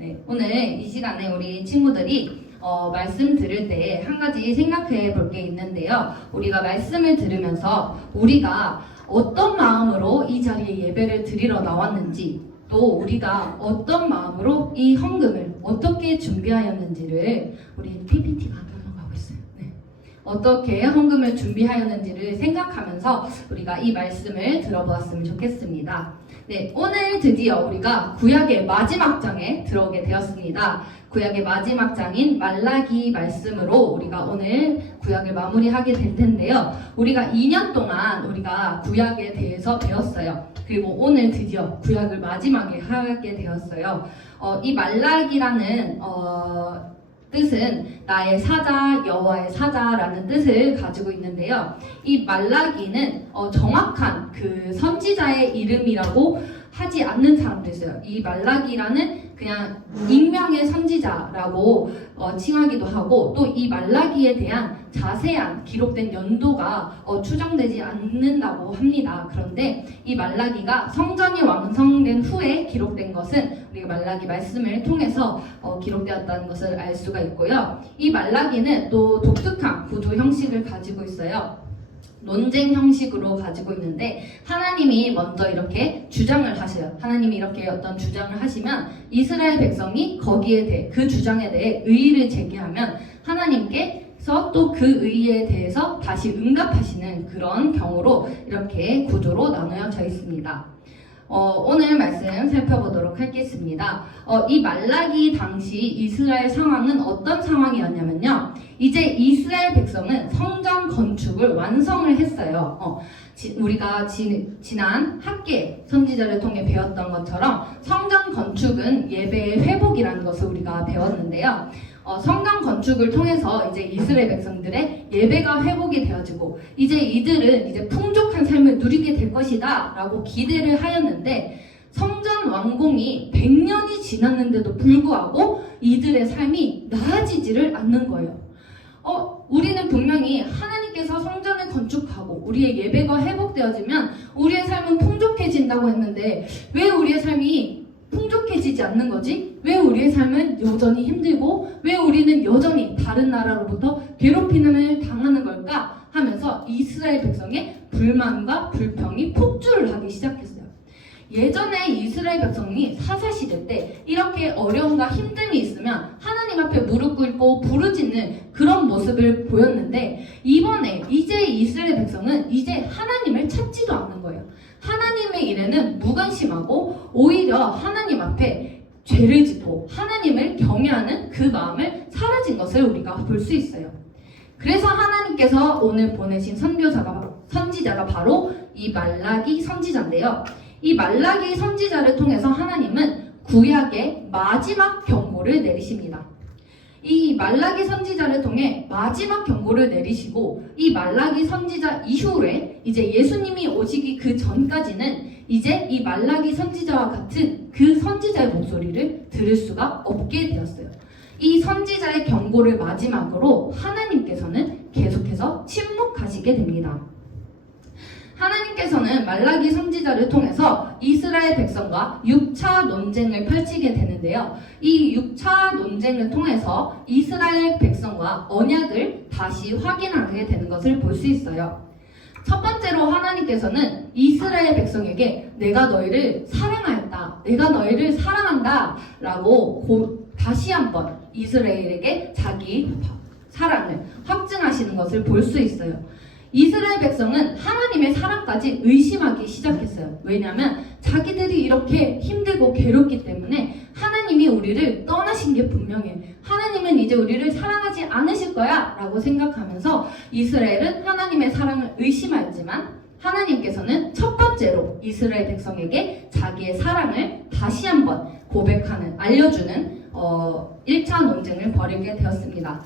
네, 오늘 이 시간에 우리 친구들이 어, 말씀 들을 때 한 가지 생각해 볼 게 있는데요. 우리가 말씀을 들으면서 우리가 어떤 마음으로 이 자리에 예배를 드리러 나왔는지 또 우리가 어떤 마음으로 이 헌금을 어떻게 준비하였는지를 우리 PPT가 넘어가고 있어요. 네. 어떻게 헌금을 준비하였는지를 생각하면서 우리가 이 말씀을 들어보았으면 좋겠습니다. 네, 오늘 드디어 우리가 구약의 마지막 장에 들어오게 되었습니다. 구약의 마지막 장인 말라기 말씀으로 우리가 오늘 구약을 마무리하게 될 텐데요. 우리가 2년 동안 우리가 구약에 대해서 배웠어요. 그리고 오늘 드디어 구약을 마지막에 하게 되었어요. 어, 이 말라기라는 어, 뜻은 나의 사자, 여호와의 사자라는 뜻을 가지고 있는데요. 이 말라기는 어, 정확한 그 선지자의 이름이라고 하지 않는 사람도 있어요. 이 말라기라는 그냥 익명의 선지자라고 어, 칭하기도 하고 또 이 말라기에 대한 자세한 기록된 연도가 어, 추정되지 않는다고 합니다. 그런데 이 말라기가 성전이 완성된 후에 기록된 것은 우리가 말라기 말씀을 통해서 어, 기록되었다는 것을 알 수가 있고요. 이 말라기는 또 독특한 구조 형식을 가지고 있어요. 논쟁 형식으로 가지고 있는데 하나님이 먼저 이렇게 주장을 하셔요. 하나님이 이렇게 어떤 주장을 하시면 이스라엘 백성이 거기에 대해 그 주장에 대해 의의를 제기하면 하나님께서 또 그 의의에 대해서 다시 응답하시는 그런 경우로 이렇게 구조로 나누어져 있습니다. 어, 오늘 말씀 살펴보도록 하겠습니다. 어, 이 말라기 당시 이스라엘 상황은 어떤 상황이었냐면요. 이제 이스라엘 백성은 성전 건축을 완성을 했어요. 어, 지- 우리가 지, 지난 학계 선지자를 통해 배웠던 것처럼 성전 건축은 예배의 회복이라는 것을 우리가 배웠는데요. 어, 성전 건축을 통해서 이제 이스라엘 백성들의 예배가 회복이 되어지고 이제 이들은 이제 풍족한 삶을 누리게 될 것이다 라고 기대를 하였는데 성전 완공이 100년이 지났는데도 불구하고 이들의 삶이 나아지지를 않는 거예요. 어, 우리는 분명히 하나님께서 성전을 건축하고 우리의 예배가 회복되어지면 우리의 삶은 풍족해진다고 했는데 왜 우리의 삶이 풍족해지지 않는 거지? 왜 우리의 삶은 여전히 힘들고 왜 우리는 여전히 다른 나라로부터 괴롭힘을 당하는 걸까? 하면서 이스라엘 백성의 불만과 불평이 폭주를 하기 시작했어요. 예전에 이스라엘 백성이 사사시대 때 이렇게 어려움과 힘듦이 있으면 하나님 앞에 무릎 꿇고 부르짖는 그런 모습을 보였는데 이번에 이제 이스라엘 백성은 이제 하나님을 찾지도 않는 거예요. 하나님의 일에는 무관심하고 오히려 하나님 앞에 죄를 짓고 하나님을 경외하는 그 마음을 사라진 것을 우리가 볼 수 있어요. 그래서 하나님께서 오늘 보내신 선교자가 선지자가 바로 이 말라기 선지자인데요. 이 말라기 선지자를 통해서 하나님은 구약의 마지막 경고를 내리십니다. 이 말라기 선지자를 통해 마지막 경고를 내리시고 이 말라기 선지자 이후에 이제 예수님이 오시기 그 전까지는 이제 이 말라기 선지자와 같은 그 선지자의 목소리를 들을 수가 없게 되었어요. 이 선지자의 경고를 마지막으로 하나님께서는 계속해서 침묵하시게 됩니다. 하나님께서는 말라기 선지자를 통해서 이스라엘 백성과 6차 논쟁을 펼치게 되는데요. 이 6차 논쟁을 통해서 이스라엘 백성과 언약을 다시 확인하게 되는 것을 볼 수 있어요. 첫 번째로 하나님께서는 이스라엘 백성에게 내가 너희를 사랑하였다. 내가 너희를 사랑한다. 라고 고- 다시 한번 이스라엘에게 자기 사랑을 확증하시는 것을 볼 수 있어요. 이스라엘 백성은 하나님의 사랑까지 의심하기 시작했어요. 왜냐하면 자기들이 이렇게 힘들고 괴롭기 때문에 하나님이 우리를 떠나신 게 분명해. 하나님은 이제 우리를 사랑하지 않으실 거야 라고 생각하면서 이스라엘은 하나님의 사랑을 의심하였지만 하나님께서는 첫 번째로 이스라엘 백성에게 자기의 사랑을 다시 한번 고백하는, 알려주는 어, 1차 논쟁을 벌이게 되었습니다.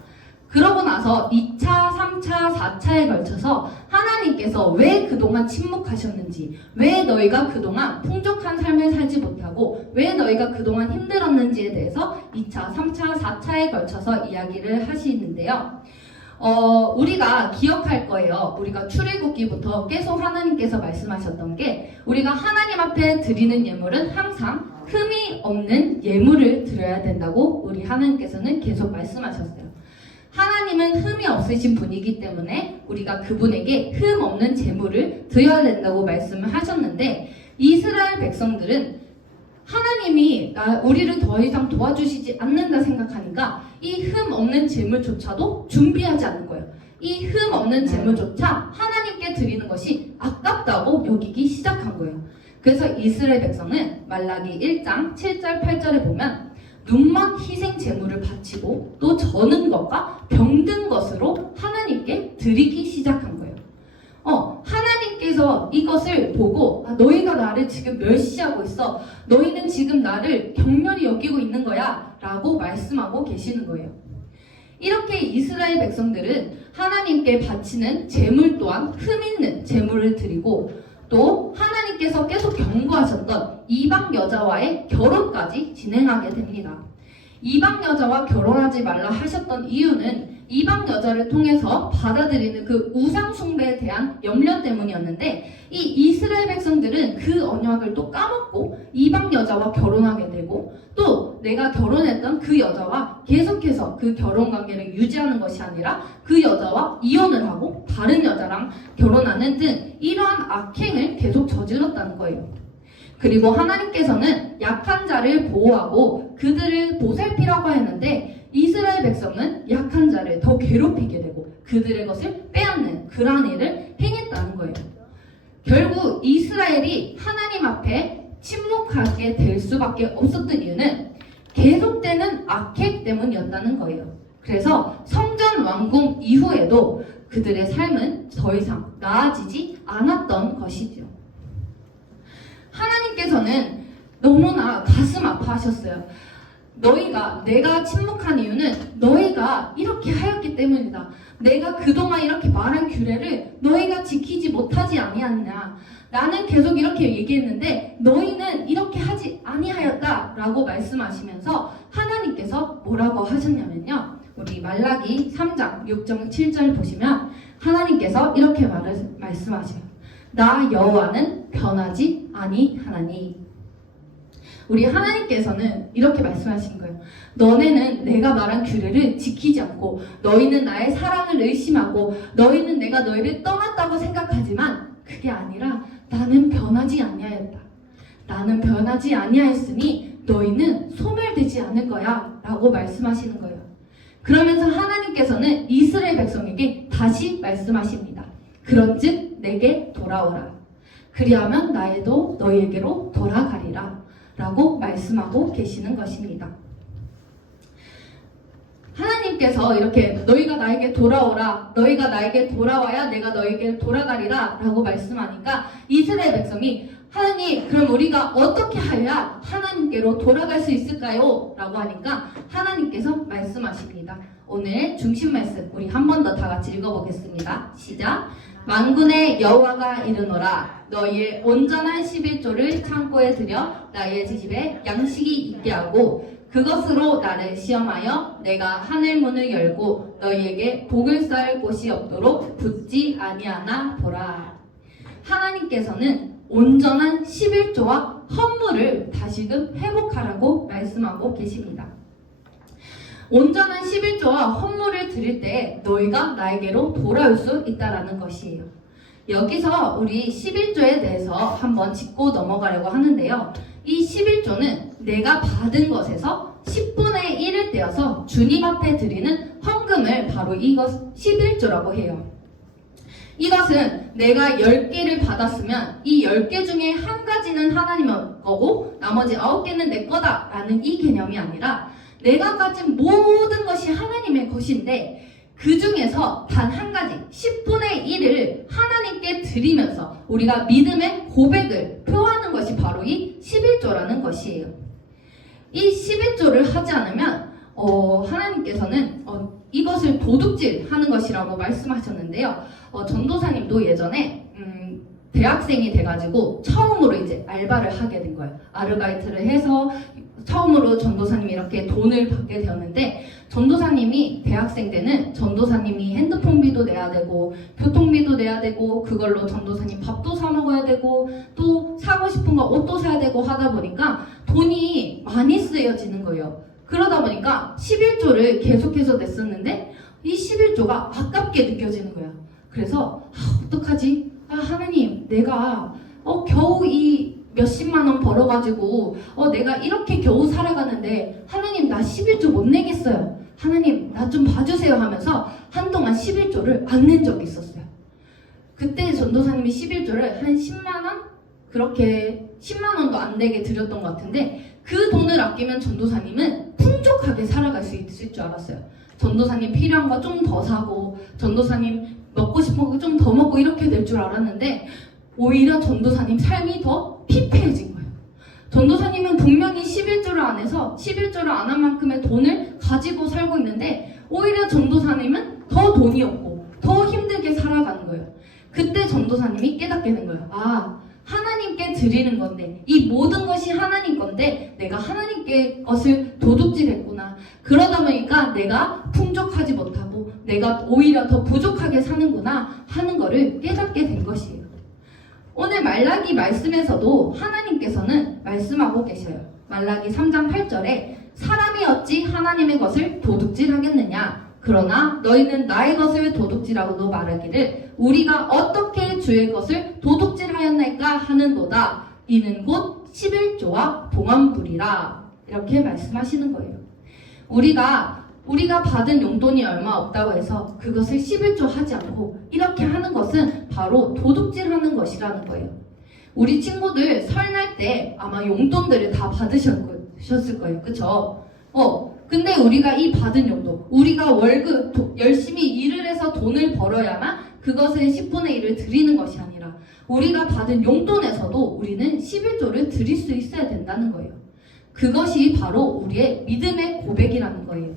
그러고 나서 2차, 3차, 4차에 걸쳐서 하나님께서 왜 그동안 침묵하셨는지, 왜 너희가 그동안 풍족한 삶을 살지 못하고, 왜 너희가 그동안 힘들었는지에 대해서 2차, 3차, 4차에 걸쳐서 이야기를 하시는데요. 어, 우리가 기억할 거예요. 우리가 출애굽기부터 계속 하나님께서 말씀하셨던 게 우리가 하나님 앞에 드리는 예물은 항상 흠이 없는 예물을 드려야 된다고 우리 하나님께서는 계속 말씀하셨어요. 하나님은 흠이 없으신 분이기 때문에 우리가 그분에게 흠 없는 제물을 드려야 된다고 말씀을 하셨는데 이스라엘 백성들은 하나님이 나- 우리를 더 이상 도와주시지 않는다 생각하니까 이 흠 없는 제물조차도 준비하지 않는 거예요. 이 흠 없는 제물조차 하나님께 드리는 것이 아깝다고 여기기 시작한 거예요. 그래서 이스라엘 백성은 말라기 1장 7절 8절에 보면 눈먼 희생 제물을 바치고 또 저는 것과 병든 것으로 하나님께 드리기 시작한 거예요. 어, 하나님께서 이것을 보고 아, 너희가 나를 지금 멸시하고 있어. 너희는 지금 나를 격렬히 여기고 있는 거야. 라고 말씀하고 계시는 거예요. 이렇게 이스라엘 백성들은 하나님께 바치는 제물 또한 흠 있는 제물을 드리고 또 하나님께서 계속 경고하셨던 이방 여자와의 결혼까지 진행하게 됩니다. 이방 여자와 결혼하지 말라 하셨던 이유는 이방 여자를 통해서 받아들이는 그 우상 숭배에 대한 염려 때문이었는데 이 이스라엘 백성들은 그 언약을 또 까먹고 이방 여자와 결혼하게 되고 또 내가 결혼했던 그 여자와 계속해서 그 결혼 관계를 유지하는 것이 아니라 그 여자와 이혼을 하고 다른 여자랑 결혼하는 등 이러한 악행을 계속 저질렀다는 거예요. 그리고 하나님께서는 약한 자를 보호하고 그들을 보살피라고 했는데 이스라엘 백성은 약한 자를 더 괴롭히게 되고 그들의 것을 빼앗는 그러한 일을 행했다는 거예요. 결국 이스라엘이 하나님 앞에 침묵하게 될 수밖에 없었던 이유는 계속되는 악행 때문이었다는 거예요. 그래서 성전 완공 이후에도 그들의 삶은 더 이상 나아지지 않았던 것이죠. 하나님께서는 너무나 가슴 아파하셨어요. 너희가 내가 침묵한 이유는 너희가 이렇게 하였기 때문이다. 내가 그동안 이렇게 말한 규례를 너희가 지키지 못하지 아니하느냐. 나는 계속 이렇게 얘기했는데 너희는 이렇게 하지 아니하였다 라고 말씀하시면서 하나님께서 뭐라고 하셨냐면요. 우리 말라기 3장 6절 7절 보시면 하나님께서 이렇게 말을 말씀하셔요. 나 여호와는 변하지 아니하나니 우리 하나님께서는 이렇게 말씀하신 거예요. 너네는 내가 말한 규례를 지키지 않고 너희는 나의 사랑을 의심하고 너희는 내가 너희를 떠났다고 생각하지만 그게 아니라 나는 변하지 아니하였다. 나는 변하지 아니하였으니 너희는 소멸되지 않을 거야 라고 말씀하시는 거예요. 그러면서 하나님께서는 이스라엘 백성에게 다시 말씀하십니다. 그런즉 내게 돌아오라. 그리하면 나에도 너희에게로 돌아가리라. 라고 말씀하고 계시는 것입니다. 하나님께서 이렇게 너희가 나에게 돌아오라, 너희가 나에게 돌아와야 내가 너희에게 돌아가리라 라고 말씀하니까 이스라엘 백성이 하나님, 그럼 우리가 어떻게 해야 하나님께로 돌아갈 수 있을까요? 라고 하니까 하나님께서 말씀하십니다. 오늘 중심 말씀 우리 한 번 더 다 같이 읽어보겠습니다. 시작. 만군의 여호와가 이르노라 너희의 온전한 11조를 창고에 들여 나의 집에 양식이 있게 하고 그것으로 나를 시험하여 내가 하늘 문을 열고 너희에게 복을 쌓을 곳이 없도록 붙지 아니하나 보라. 하나님께서는 온전한 11조와 헌물을 다시금 회복하라고 말씀하고 계십니다. 온전한 11조와 헌물을 드릴 때 너희가 나에게로 돌아올 수 있다라는 것이에요. 여기서 우리 11조에 대해서 한번 짚고 넘어가려고 하는데요. 이 11조는 내가 받은 것에서 10분의 1을 떼어서 주님 앞에 드리는 헌금을 바로 이것 11조라고 해요. 이것은 내가 10개를 받았으면 이 10개 중에 한 가지는 하나님 거고 나머지 9개는 내 거다 라는 이 개념이 아니라 내가 가진 모든 것이 하나님의 것인데 그 중에서 단 한 가지 10분의 1을 하나님께 드리면서 우리가 믿음의 고백을 표하는 것이 바로 이 11조라는 것이에요. 이 11조를 하지 않으면 어, 하나님께서는 어, 이것을 도둑질 하는 것이라고 말씀하셨는데요. 어, 전도사님도 예전에 음, 대학생이 돼가지고 처음으로 이제 알바를 하게 된 거예요. 아르바이트를 해서 처음으로 전도사님이 이렇게 돈을 받게 되었는데 전도사님이 대학생 때는 전도사님이 핸드폰비도 내야 되고 교통비도 내야 되고 그걸로 전도사님 밥도 사 먹어야 되고 또 사고 싶은 거 옷도 사야 되고 하다 보니까 돈이 많이 쓰여지는 거예요. 그러다 보니까 11조를 계속해서 냈었는데 이 11조가 아깝게 느껴지는 거야. 그래서 아, 어떡하지? 아 하나님 내가 어 겨우 이 몇십만 원 벌어가지고 어 내가 이렇게 겨우 살아가는데 하나님 나 11조 못 내겠어요. 하나님 나 좀 봐주세요 하면서 한동안 11조를 안 낸 적이 있었어요. 그때 전도사님이 11조를 한 10만 원 그렇게 10만 원도 안 되게 드렸던 것 같은데 그 돈을 아끼면 전도사님은 풍족하게 살아갈 수 있을 줄 알았어요. 전도사님 필요한 거 좀 더 사고 전도사님 먹고 싶은 거 좀 더 먹고 이렇게 될 줄 알았는데 오히려 전도사님 삶이 더 피폐해진 거예요. 전도사님은 분명히 11조를 안 해서 11조를 안 한 만큼의 돈을 가지고 살고 있는데 오히려 전도사님은 더 돈이 없고 더 힘들게 살아가는 거예요. 그때 전도사님이 깨닫게 된 거예요. 아, 하나님께 드리는 건데 이 모든 것이 하나님 건데 내가 하나님께 것을. 그러다 보니까 내가 풍족하지 못하고 내가 오히려 더 부족하게 사는구나 하는 거를 깨닫게 된 것이에요. 오늘 말라기 말씀에서도 하나님께서는 말씀하고 계셔요. 말라기 3장 8절에 사람이 어찌 하나님의 것을 도둑질하겠느냐? 그러나 너희는 나의 것을 도둑질하고도 말하기를 우리가 어떻게 주의 것을 도둑질하였나이까 하는도다. 이는 곧 11조와 봉헌불이라. 이렇게 말씀하시는 거예요. 우리가 우리가 받은 용돈이 얼마 없다고 해서 그것을 11조 하지 않고 이렇게 하는 것은 바로 도둑질하는 것이라는 거예요. 우리 친구들 설날 때 아마 용돈들을 다 받으셨을 거예요. 그쵸? 어, 근데 우리가 이 받은 용돈, 우리가 월급 도- 열심히 일을 해서 돈을 벌어야만 그것의 10분의 1을 드리는 것이 아니라 우리가 받은 용돈에서도 우리는 11조를 드릴 수 있어야 된다는 거예요. 그것이 바로 우리의 믿음의 고백이라는 거예요.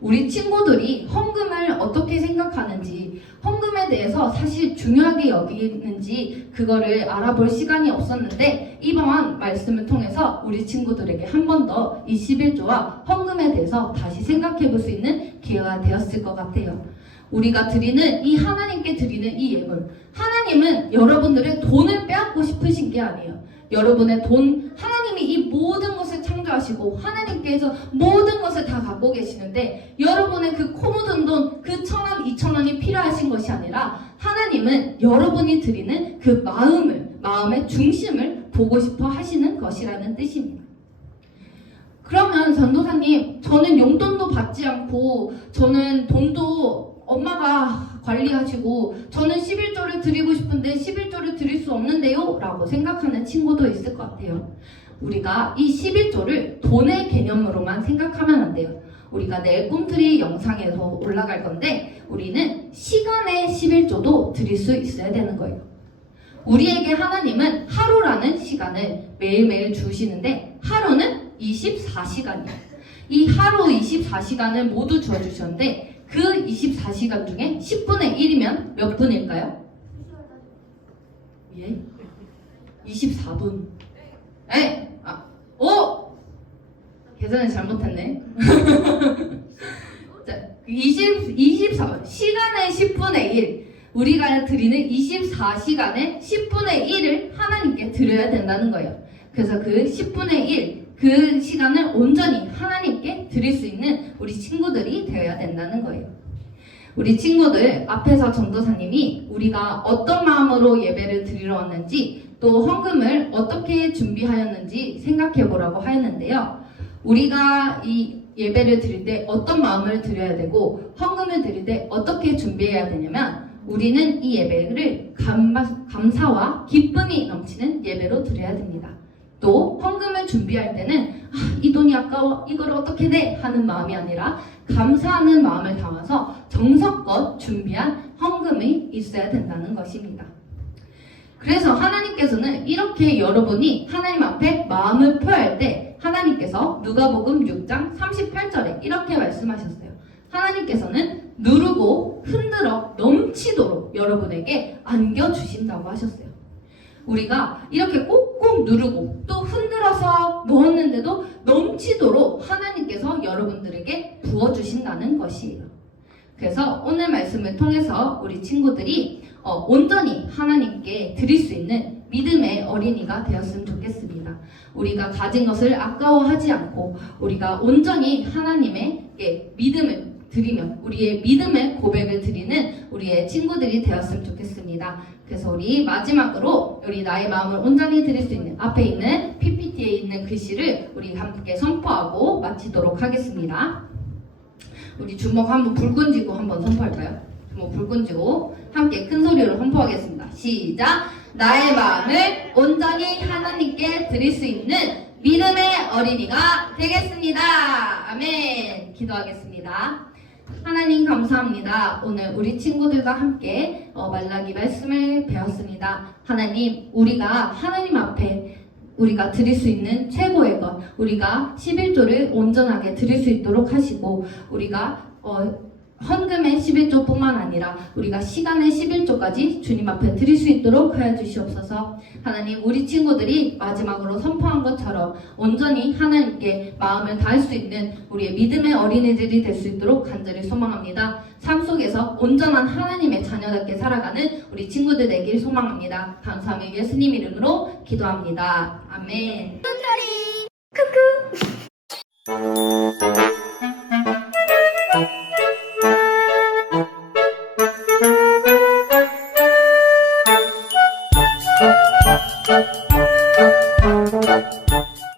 우리 친구들이 헌금을 어떻게 생각하는지, 헌금에 대해서 사실 중요하게 여기는지 그거를 알아볼 시간이 없었는데 이번 말씀을 통해서 우리 친구들에게 한 번더이 11조와 헌금에 대해서 다시 생각해 볼 수 있는 기회가 되었을 것 같아요. 우리가 드리는 이 하나님께 드리는 이 예물, 하나님은 여러분들의 돈을 빼앗고 싶으신 게 아니에요. 여러분의 돈, 하나님이 이 모든 창조하시고 하나님께서 모든 것을 다 갖고 계시는데 여러분의 그 코 묻은 돈, 그 천 원, 이천 원이 필요하신 것이 아니라 하나님은 여러분이 드리는 그 마음을, 마음의 중심을 보고 싶어 하시는 것이라는 뜻입니다. 그러면 전도사님, 저는 용돈도 받지 않고 저는 돈도 엄마가 관리하시고 저는 11조를 드리고 싶은데 11조를 드릴 수 없는데요? 라고 생각하는 친구도 있을 것 같아요. 우리가 이 11조를 돈의 개념으로만 생각하면 안 돼요. 우리가 내일 꿈트리 영상에서 올라갈 건데 우리는 시간의 11조도 드릴 수 있어야 되는 거예요. 우리에게 하나님은 하루라는 시간을 매일매일 주시는데 하루는 24시간이에요. 이 하루 24시간을 모두 주어주셨는데 그 24시간 중에 10분의 1이면 몇 분일까요? 예? 24분. 에? 아, 오! 계산을 잘못했네. 자, 20, 24, 시간의 10분의 1. 우리가 드리는 24시간의 10분의 1을 하나님께 드려야 된다는 거예요. 그래서 그 10분의 1, 그 시간을 온전히 하나님께 드릴 수 있는 우리 친구들이 되어야 된다는 거예요. 우리 친구들 앞에서 전도사님이 우리가 어떤 마음으로 예배를 드리러 왔는지 또 헌금을 어떻게 준비하였는지 생각해 보라고 하였는데요. 우리가 이 예배를 드릴 때 어떤 마음을 드려야 되고 헌금을 드릴 때 어떻게 준비해야 되냐면 우리는 이 예배를 감사, 감사 와 기쁨이 넘치는 예배로 드려야 됩니다. 또 헌금을 준비할 때는 아, 이 돈이 아까워 이걸 어떻게 내 하는 마음이 아니라 감사하는 마음을 담아서 정성껏 준비한 헌금이 있어야 된다는 것입니다. 그래서 하나님께서는 이렇게 여러분이 하나님 앞에 마음을 표할 때 하나님께서 누가복음 6장 38절에 이렇게 말씀하셨어요. 하나님께서는 누르고 흔들어 넘치도록 여러분에게 안겨 주신다고 하셨어요. 우리가 이렇게 꾹꾹 누르고 또 흔들어서 넣었는데도 넘치도록 하나님께서 여러분들에게 부어주신다는 것이에요. 그래서 오늘 말씀을 통해서 우리 친구들이 어, 온전히 하나님께 드릴 수 있는 믿음의 어린이가 되었으면 좋겠습니다. 우리가 가진 것을 아까워하지 않고 우리가 온전히 하나님에게 믿음을 드리면 우리의 믿음의 고백을 드리는 우리의 친구들이 되었으면 좋겠습니다. 그래서 우리 마지막으로 우리 나의 마음을 온전히 드릴 수 있는 앞에 있는 PPT에 있는 글씨를 우리 함께 선포하고 마치도록 하겠습니다. 우리 주먹 한번 불 끈지고 한번 선포할까요? 주먹 불 끈지고 함께 큰 소리로 선포하겠습니다. 시작! 나의 마음을 온전히 하나님께 드릴 수 있는 믿음의 어린이가 되겠습니다. 아멘. 기도하겠습니다. 하나님 감사합니다. 오늘 우리 친구들과 함께 어, 말라기 말씀을 배웠습니다. 하나님, 우리가 하나님 앞에 우리가 드릴 수 있는 최고의 것, 우리가 11조를 온전하게 드릴 수 있도록 하시고, 우리가 어, 헌금의 11조뿐만 아니라 우리가 시간의 11조까지 주님 앞에 드릴 수 있도록 하여 주시옵소서. 하나님, 우리 친구들이 마지막으로 선포한 것처럼 온전히 하나님께 마음을 다할 수 있는 우리의 믿음의 어린이들이 될 수 있도록 간절히 소망합니다. 삶 속에서 온전한 하나님의 자녀답게 살아가는 우리 친구들 되길 소망합니다. 감사하며 예수님 이름으로 기도합니다. 아멘. 쿠쿠